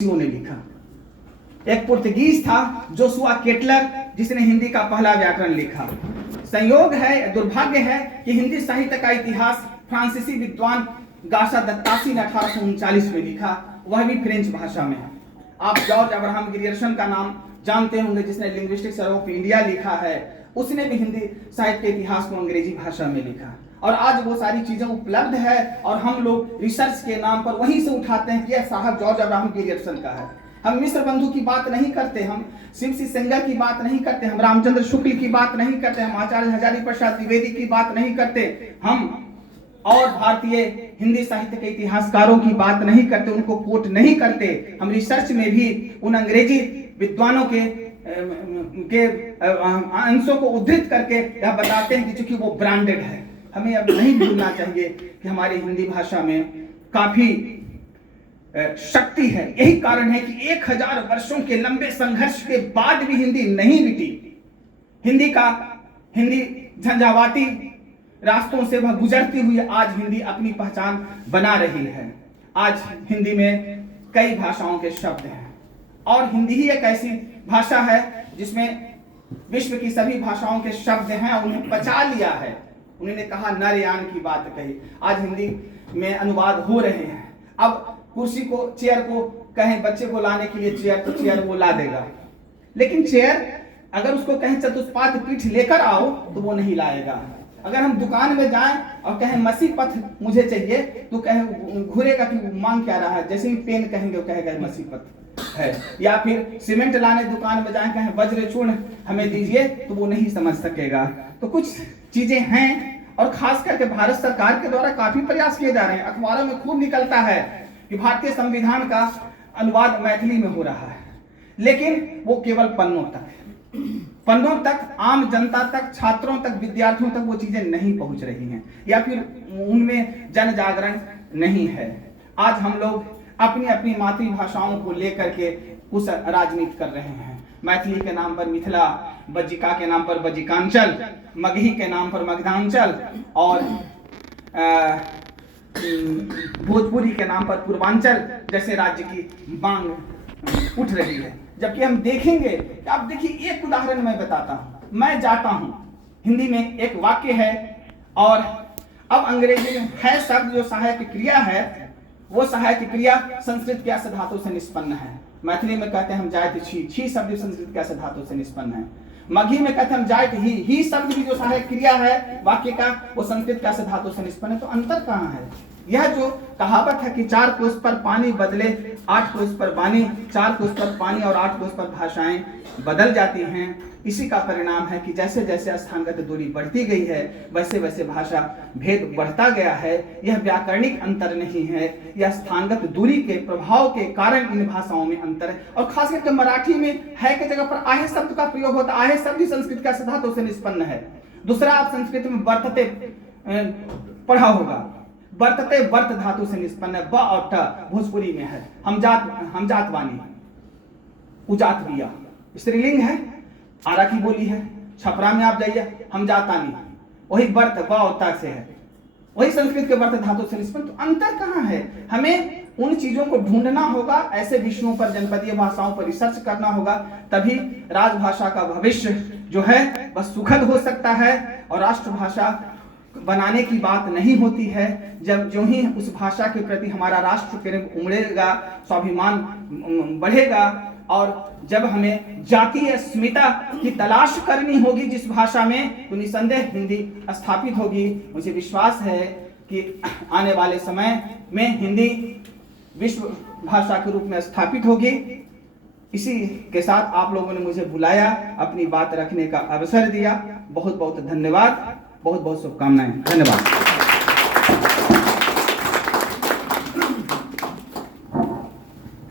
ने लिखा। एक पुर्तगीज था जोशुआ केटलर जिसने हिंदी का पहला व्याकरण लिखा। संयोग है, दुर्भाग्य है कि हिंदी साहित्य का इतिहास फ्रांसीसी विद्वान गाशा दत्तासी ने 1839 में लिखा, वह भी फ्रेंच भाषा में है। आप जॉर्ज अब्राहम ग्रियर्सन का नाम जानते होंगे, जिसने लिंग्विस्टिक्स ऑफ इंडिया लिखा है। उसने भी हिंदी साहित्य के इतिहास को अंग्रेजी भाषा में लिखा और आज वो सारी चीजें उपलब्ध है और हम लोग रिसर्च के नाम पर वहीं से उठाते हैं कि यह साहब जॉर्ज अब्राहम ग्रियर्सन का है। हम मिश्र बंधु की बात नहीं करते, हम सिमसी सेंगर की बात नहीं करते, हम रामचंद्र शुक्ल की बात नहीं करते, हम आचार्य हजारी प्रसाद द्विवेदी की बात नहीं करते, हम और भारतीय हिंदी साहित्य के इतिहासकारों की बात नहीं करते, उनको कोट नहीं करते। हम रिसर्च में भी उन अंग्रेजी विद्वानों के अंशों को उद्धृत करके यह बताते हैं कि चूंकि वो ब्रांडेड है। हमें अब नहीं भूलना चाहिए कि हमारी हिंदी भाषा में काफी शक्ति है। यही कारण है कि 1000 वर्षों के लंबे संघर्ष के बाद भी हिंदी नहीं मिटी। हिंदी झंझावाती रास्तों से वह गुजरती हुई आज हिंदी अपनी पहचान बना रही है। आज हिंदी में कई भाषाओं के शब्द हैं और हिंदी ही एक ऐसी भाषा है जिसमें विश्व की सभी भाषाओं के शब्द हैं, उन्हें बचा लिया है। उन्होंने कहा नर यान की बात कही, आज हिंदी में अनुवाद हो रहे हैं। अब कुर्सी को, चेयर को कहें बच्चे को लाने के लिए चेयर, तो चेयर वो ला देगा, लेकिन चेयर अगर उसको कहें चतुष्पाद पीठ लेकर आओ तो वो नहीं लाएगा। अगर हम दुकान में जाएं और कहें मसी पथ मुझे चाहिए तो कहें घूरेगा कि मांग क्या रहा है। जैसे ही पेन कहेंगे वो कहेगा मसी पथ है। या फिर सीमेंट लाने दुकान में जाएं, कहें वज्र चूर्ण हमें दीजिए तो वो नहीं समझ सकेगा। तो कुछ चीजें हैं और खास करके भारत सरकार के द्वारा काफी प्रयास किए जा रहे हैं। अखबारों में खूब निकलता है कि भारतीय संविधान का अनुवाद मैथिली में हो रहा है, लेकिन वो केवल पन्नों तक, आम जनता तक, छात्रों तक, विद्यार्थियों तक वो चीजें नहीं पहुंच रही हैं या फिर उनमें जन जागरण नहीं है। आज हम लोग अपनी अपनी मातृभाषाओं को लेकर के कुछ राजनीति कर रहे हैं। मैथिली के नाम पर मिथिला, बज्जिका के नाम पर बज्जिकांचल, मगही के नाम पर मगधांचल और भोजपुरी के नाम पर पूर्वांचल जैसे राज्य की मांग उठ रही है। जबकि हम देखेंगे कि आप देखिए, एक उदाहरण मैं बताता हूं। मैं जाता हूं, हिंदी में एक वाक्य है और अब अंग्रेजी में है शब्द जो सहायक क्रिया है, वो सहायक क्रिया संस्कृत क्रिया से धातु से निष्पन्न है। मैथिली में कहते हैं हम जायत छी शब्द संस्कृत क्रिया से धातु से निष्पन्न है। मगही में कहते हैं हम जायत ही शब्द भी जो सहायक क्रिया है वाक्य का, वो संस्कृत क्रिया से धातु से निष्पन्न है। तो अंतर कहाँ है? यह जो कहावत है कि 4 कोस पर पानी बदले 8 कोस पर वाणी, 4 कोस पर पानी और 8 कोस पर भाषाएं बदल जाती हैं, इसी का परिणाम है कि जैसे जैसे स्थानगत दूरी बढ़ती गई है वैसे वैसे भाषा भेद बढ़ता गया है। यह व्याकरणिक अंतर नहीं है, यह स्थानगत दूरी के प्रभाव के कारण इन भाषाओं में अंतर है। और खास करके मराठी में है की जगह पर आहे शब्द का प्रयोग होता है। आहे शब्द संस्कृत का धातु से निष्पन्न है। दूसरा, आप संस्कृत में वर्तते पढ़ा होगा, वर्तते वर्त धातु से निष्पन्न है। ब और ट भोजपुरी में है। हम जात वाणी, उजात बिया स्त्रीलिंग है, आरा की बोली है। छपरा में आप जाइए हम जातानी, वही वर्त ब और ट से है, वही संस्कृत के वर्त धातु से निष्पन्न। तो अंतर कहाँ है? हमें उन चीजों को ढूंढना होगा, ऐसे विषयों पर, जनपदीय भाषाओं पर रिसर्च करना होगा, तभी राजभाषा का भविष्य जो है वह सुखद हो सकता है। और राष्ट्रभाषा बनाने की बात नहीं होती है जब जो ही उस भाषा के प्रति हमारा राष्ट्र प्रेम उमड़ेगा, स्वाभिमान बढ़ेगा और जब हमें जातीय अस्मिता की तलाश करनी होगी जिस भाषा में, तो निसंदेह हिंदी स्थापित होगी। मुझे विश्वास है कि आने वाले समय में हिंदी विश्व भाषा के रूप में स्थापित होगी। इसी के साथ आप लोगों ने मुझे बुलाया, अपनी बात रखने का अवसर दिया। बहुत बहुत धन्यवाद, बहुत बहुत शुभकामनाएं। धन्यवाद।